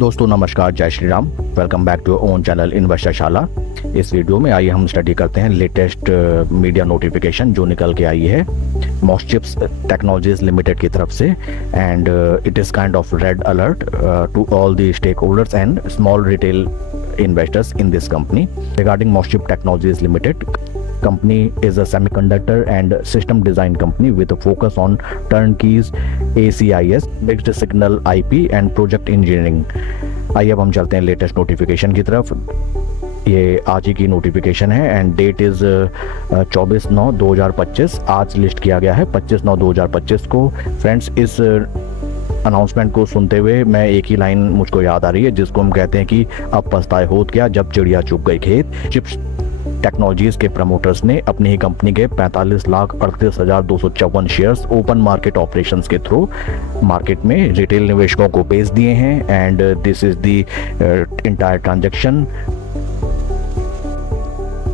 दोस्तों नमस्कार, जय Shri Ram. Welcome back to own channel investor Shala. इस वीडियो में आइए हम स्टडी करते हैं लेटेस्ट मीडिया नोटिफिकेशन जो निकल के आई है मॉस्चिप्स टेक्नोलॉजीज लिमिटेड की तरफ से, and it is kind of red alert to all the stakeholders and small retail investors in this company. Regarding Moschip Technologies Limited, company is a semiconductor and system design company with a focus on turnkeys, ACIS, mixed signal IP and project engineering. आइए अब हम चलते हैं latest notification की तरफ। ये आज ही की नोटिफिकेशन है एंड डेट इज़ 24/9/2025। आज लिस्ट किया गया है 25/9/2025 को। फ्रेंड्स, इस अनाउंसमेंट को सुनते हुए मैं एक ही लाइन मुझको याद आ रही है जिसको हम कहते हैं कि अब पछताए होत क्या जब चिड़िया चुग गई खेत। चिप्स टेक्नोलॉजीज के प्रमोटर्स ने अपनी ही कंपनी के 45,38,254 शेयर्स ओपन मार्केट ऑपरेशंस के थ्रू मार्केट में रिटेल निवेशकों को बेच दिए हैं and this is the entire transaction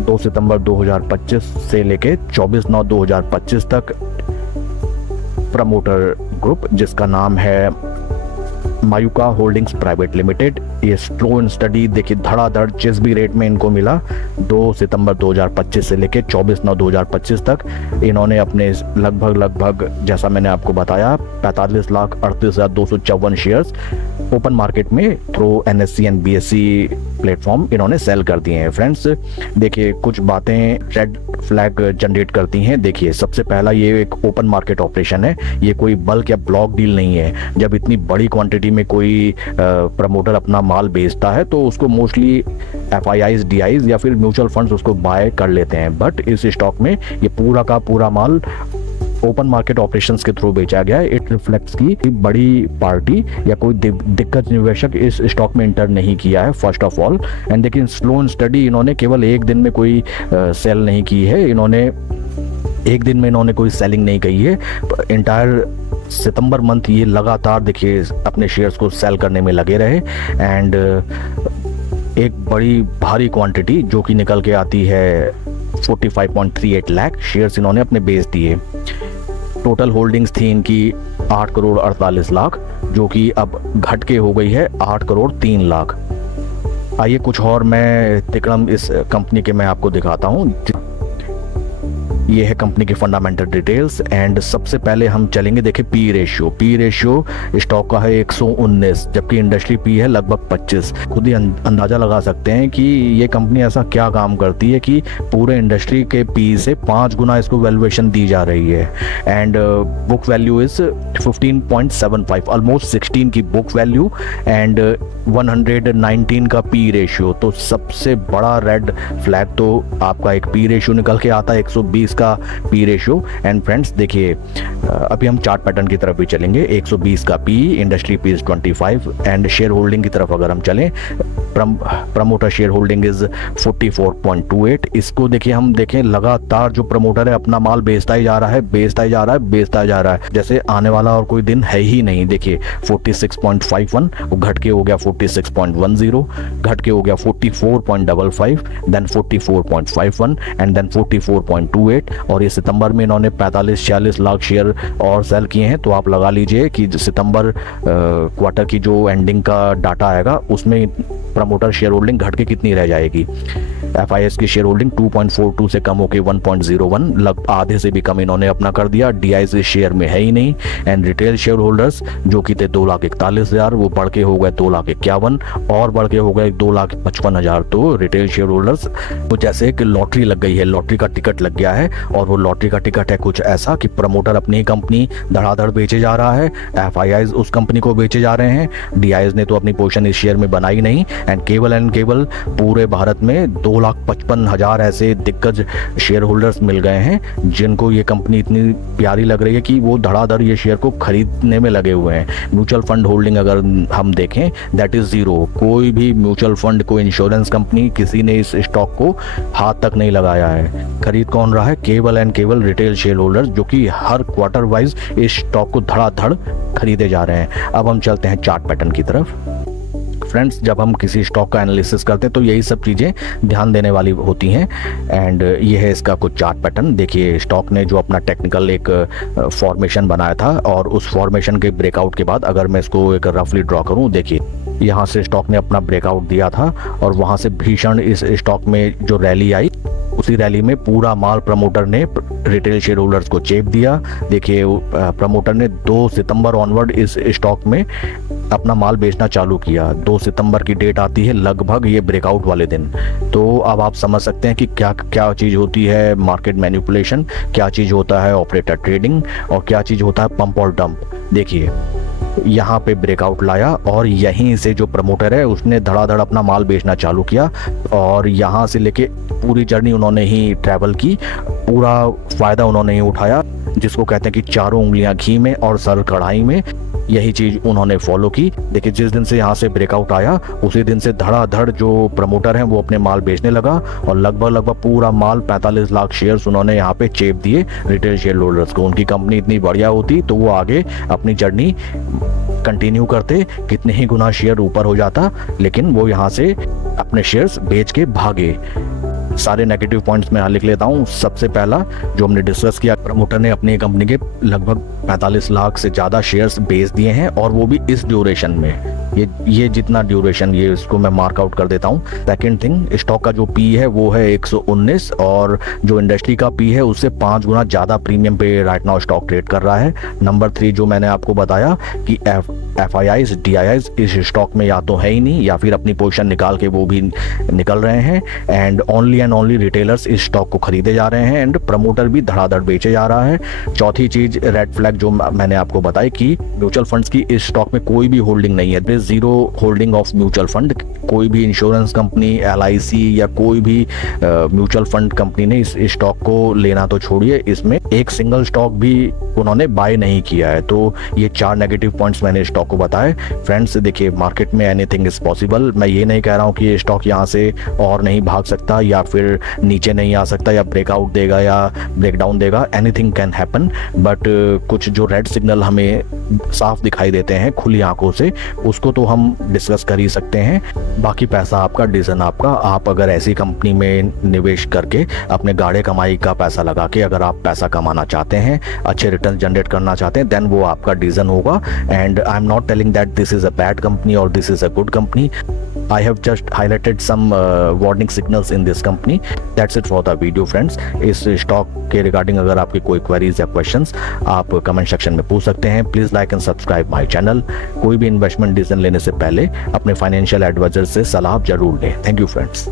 2 सितंबर 2025 से लेके 24/9/2025 तक। प्रमोटर ग्रुप जिसका नाम है मायूका होल्डिंग्स प्राइवेट लिमिटेड, ये स्लो एंड स्टडी देखिए धड़ाधड़ जिस भी रेट में इनको मिला 2 सितंबर 2025 से लेके 24/9/2025 तक इन्होंने अपने लगभग जैसा मैंने आपको बताया 45,38,254 शेयर्स ओपन मार्केट में through NSE and BSE platform इन्होंने सेल कर दिए हैं। फ्रेंड्स देखिए कुछ बातें रेड फ्लैग जनरेट करती हैं। देखिए सबसे पहला ये एक ओपन मार्केट ऑपरेशन है, ये कोई बल्क या ब्लॉक डील नहीं है। जब इतनी बड़ी क्वांटिटी में कोई प्रमोटर अपना माल बेचता है तो उसको मोस्टली FIIs, DIs या फिर म्यूचुअल फंड्स उसको बाय कर लेते हैं, बट इस स्टॉक में ये पूरा का पूरा माल ओपन मार्केट ऑपरेशंस के थ्रू बेचा गया है। इट रिफ्लेक्ट्स की बड़ी पार्टी या कोई दिग्गज निवेशक इस स्टॉक में इंटर नहीं किया है फर्स्ट ऑफ ऑल। एंड लेकिन स्लो एंड स्टडी इन्होंने केवल एक दिन में कोई सेल नहीं की है, इन्होंने एक दिन में इन्होंने कोई सेलिंग नहीं की है। इंटायर सितंबर मंथ ये लगातार देखिए अपने शेयर्स को सेल करने में लगे रहे एंड एक बड़ी भारी क्वांटिटी जो कि निकल के आती है 45.38 लाख शेयर्स इन्होंने अपने बेच दिए। टोटल होल्डिंग्स थी इनकी 8,48,00,000 जो कि अब घट के हो गई है 8,03,00,000। आइए कुछ और मैं तिकड़म इस कंपनी के मैं आपको दिखाता हूँ। ये है कंपनी की फंडामेंटल डिटेल्स एंड सबसे पहले हम चलेंगे देखिए पी रेशियो स्टॉक का है 119 जबकि इंडस्ट्री पी है लगभग 25। खुद ही अंदाजा लगा सकते हैं कि ये कंपनी ऐसा क्या काम करती है कि पूरे इंडस्ट्री के पी से 5 गुना इसको वैल्यूएशन दी जा रही है and book value is 15.75, almost 16 की बुक वैल्यू एंड 119 का पी रेशियो। तो सबसे बड़ा रेड फ्लैग तो आपका एक पी रेशियो निकल के आता है 120 का पी रेशियो। एंड फ्रेंड्स देखिए अभी हम चार्ट पैटर्न की तरफ भी चलेंगे। 120 का P, industry P is 25 and share holding की तरफ अगर हम चलें प्रमोटर शेयर होल्डिंग इज 44.28। इसको देखिए हम देखें लगातार जो प्रमोटर है अपना माल बेचता ही जा रहा है जैसे आने वाला और कोई दिन है ही नहीं। देखिए 46.51 वो घट के हो गया 46.10, घट के हो गया 44.55, देन 44.51 एंड देन 44.28 और ये सितंबर में इन्होंने 45-46 लाख शेयर और सेल किए हैं। तो आप लगा लीजिए कि सितंबर क्वार्टर की जो एंडिंग का डाटा आएगा उसमें प्रमोटर शेयर होल्डिंग घट के कितनी रह जाएगी। FIS की शेयर होल्डिंग 2.42 से कम होकर 1.01, लगभग आधे से भी कम इन्होंने अपना कर दिया। DIs इस शेयर में है ही नहीं एंड रिटेल शेयर होल्डर्स जो कि थे 2,41,000 वो बढ़ के हो गए 2,51,000 और बढ़ के हो गए 2,55,000। तो रिटेल शेयर होल्डर्स कुछ ऐसे कि लॉटरी लग गई है, लॉटरी का टिकट लग गया है और वो लॉटरी का टिकट है कुछ ऐसा कि प्रमोटर अपनी कंपनी धड़ाधड़ बेचे जा रहा है, FIIs उस कंपनी को बेचे जा रहे हैं, DIs ने तो अपनी पोजीशन इस शेयर में बनाई नहीं एंड केवल पूरे भारत में 2,55,000 ऐसे दिग्गज शेयर होल्डर्स मिल गए हैं जिनको ये कंपनी इतनी प्यारी लग रही है कि वो धड़ाधड़ ये शेयर को खरीदने में लगे हुए हैं। म्यूचुअल फंड होल्डिंग अगर हम देखें दैट इज 0। कोई भी म्यूचुअल फंड, कोई इंश्योरेंस कंपनी, किसी ने इस स्टॉक को हाथ तक नहीं लगाया है। खरीद कौन रहा है? केवल रिटेल शेयर होल्डर्स जो कि हर क्वार्टर वाइज इस स्टॉक को धड़ाधड़ खरीदे जा रहे हैं। अब हम चलते हैं चार्ट पैटर्न की तरफ। फ्रेंड्स जब हम किसी स्टॉक का एनालिसिस करते हैं तो यही सब चीज़ें ध्यान देने वाली होती हैं। एंड ये है इसका कुछ चार्ट पैटर्न। देखिए स्टॉक ने जो अपना टेक्निकल एक फॉर्मेशन बनाया था और उस फॉर्मेशन के ब्रेकआउट के बाद अगर मैं इसको एक रफली ड्रॉ करूं, देखिए यहाँ से स्टॉक ने अपना ब्रेकआउट दिया था और वहाँ से भीषण इस स्टॉक में जो रैली आई, उसी रैली में पूरा माल प्रमोटर ने रिटेल शेयर होल्डर्स को चेप दिया। देखिए प्रमोटर ने 2 सितंबर ऑनवर्ड इस स्टॉक में अपना माल बेचना चालू किया। 2 सितंबर की डेट आती है लगभग ये ब्रेकआउट वाले दिन। तो अब आप समझ सकते हैं कि क्या क्या चीज़ होती है मार्केट मैनिपुलेशन, क्या चीज़ होता है ऑपरेटर ट्रेडिंग और क्या चीज़ होता है पंप और डंप। देखिए यहाँ पे ब्रेकआउट लाया और यहीं से जो प्रमोटर है उसने धड़ाधड़ अपना माल बेचना चालू किया और यहाँ से लेके पूरी जर्नी उन्होंने ही ट्रैवल की, पूरा फायदा उन्होंने ही उठाया, जिसको कहते हैं कि चारों उंगलियां घी में और सर कढ़ाई में। यही चीज उन्होंने फॉलो की। देखिए जिस दिन से यहाँ से ब्रेकआउट आया उसी दिन से धड़ाधड़ जो प्रमोटर हैं वो अपने माल बेचने लगा और लगभग पूरा माल 45 लाख शेयर्स उन्होंने यहाँ पे चेप दिए रिटेल शेयर होल्डर्स को। उनकी कंपनी इतनी बढ़िया होती तो वो आगे अपनी जर्नी कंटिन्यू करते, कितने ही गुना शेयर ऊपर हो जाता, लेकिन वो यहाँ से अपने शेयर्स बेच के भागे। सारे नेगेटिव पॉइंट्स मैं यहाँ लिख लेता हूँ। सबसे पहला जो हमने डिस्कस किया, प्रमोटर ने अपनी कंपनी के लगभग 45 लाख से ज़्यादा शेयर्स बेच दिए हैं और वो भी इस ड्यूरेशन में। ये जितना ड्यूरेशन, ये इसको मैं मार्क आउट कर देता हूँ। सेकंड थिंग, स्टॉक का जो पी है वो है 119 और जो इंडस्ट्री का पी है उससे 5 गुना ज़्यादा प्रीमियम पे राइट नाउ स्टॉक ट्रेड कर रहा है। नंबर 3 जो मैंने आपको बताया कि FIIs DIIs इस स्टॉक में या तो है ही नहीं या फिर अपनी पोजीशन निकाल के वो भी निकल रहे हैं एंड ओनली रिटेलर्स इस स्टॉक को खरीदे जा रहे हैं एंड प्रमोटर भी धड़ाधड़ बेचे जा रहा है। चौथी चीज रेड फ्लैग जो मैंने आपको बताई कि म्यूचुअल फंड्स की इस स्टॉक में कोई भी होल्डिंग नहीं है, 0 होल्डिंग ऑफ म्यूचुअल फंड। कोई भी इंश्योरेंस कंपनी, LIC या कोई भी म्यूचुअल फंड कंपनी ने इस स्टॉक को लेना तो छोड़िए, इसमें एक सिंगल स्टॉक भी उन्होंने बाय नहीं किया है। तो ये 4 नेगेटिव पॉइंट्स मैंने स्टॉक को बताए। फ्रेंड्स देखिए मार्केट में एनीथिंग इज पॉसिबल। मैं ये नहीं कह रहा हूँ कि ये स्टॉक यहाँ से और नहीं भाग सकता या फिर नीचे नहीं आ सकता या ब्रेकआउट देगा या ब्रेकडाउन देगा, एनीथिंग कैन हैपन। बट कुछ जो रेड सिग्नल हमें साफ दिखाई देते हैं खुली आंखों से, उसको तो हम डिस्कस कर ही सकते हैं। बाकी पैसा आपका, डिसीजन आपका। आप अगर ऐसी कंपनी में निवेश करके अपने गाढ़े कमाई का पैसा लगा के अगर आप पैसा कमाना चाहते हैं, अच्छे रिटर्न जनरेट करना चाहते हैं, देन वो आपका डिसीजन होगा। And I am not telling that this is a bad company और this is a good company. I have just highlighted some warning signals in this company. That's it for the video friends. इस stock के regarding अगर आपकी कोई queries या questions आप comment section में पूछ सकते हैं. Please like and subscribe my channel. कोई भी इन्वेस्टमेंट डिसीजन लेने से पहले अपने फाइनेंशियल एडवाइजर से सलाह जरूर लें. Thank you friends.